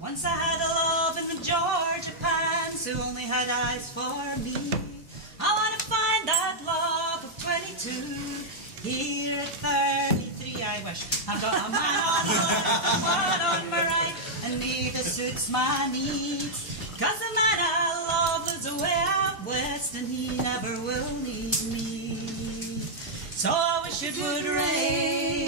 Once I had a love in the Georgia pines who only had eyes for me. I want to find that love of 22. Here at 33 I wish I've got a man on the left, one on my right, and neither suits my needs. Cause the man I love lives away out west, and he never will need me. So I wish it would rain